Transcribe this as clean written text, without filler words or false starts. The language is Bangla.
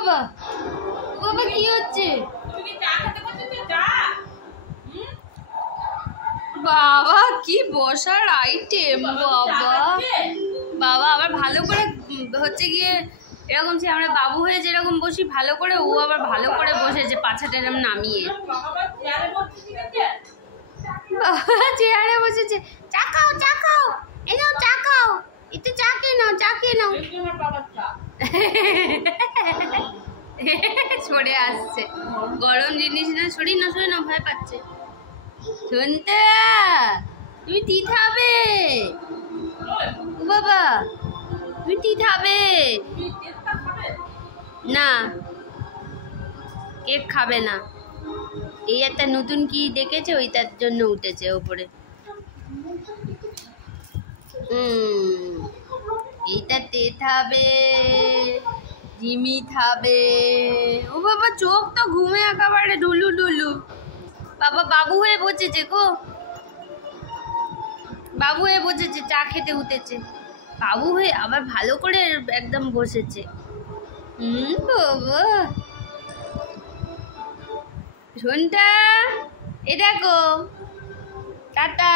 বাবা বাবা কি হচ্ছে? বাবা কি বসার আইটেম বাবা। বাবা আবার ভালো করে হচ্ছে গিয়ে এরকম যে আমরা বাবু হয়ে যেরকম বসি ভালো করে, ও আবার ভালো করে বসেছে পাছাটা এরকম নামিয়ে। চেয়ারে বসেছে। চা খাও চা খাও, এই নাও চা খাও, একটু চা খেয়ে নাও চা খেয়ে নাও। সরে আসছে, গরম জিনিস না, সরি না সরি না, ভয় পাচ্ছে। শুনতে তুমি টি খাবে? ও বাবা তুমি টি খাবে না? কেক খাবে না, এই একটা নতুন কি দেখেছে ওইটার জন্য উঠেছে ওপরে। এইটা তে খাবে, জিমি খাবে। ও বাবা চোখ তো ঘুমে একেবারে ঢুলু ঢুলু। বাবা বাবু হয়ে বসেছে গো, বাবু হয়ে বসেছে, চা খেতে উঠেছে বাবু হয়ে, আবার ভালো করে একদম বসেছে। বাবা শোনটা, এ দেখো টাটা।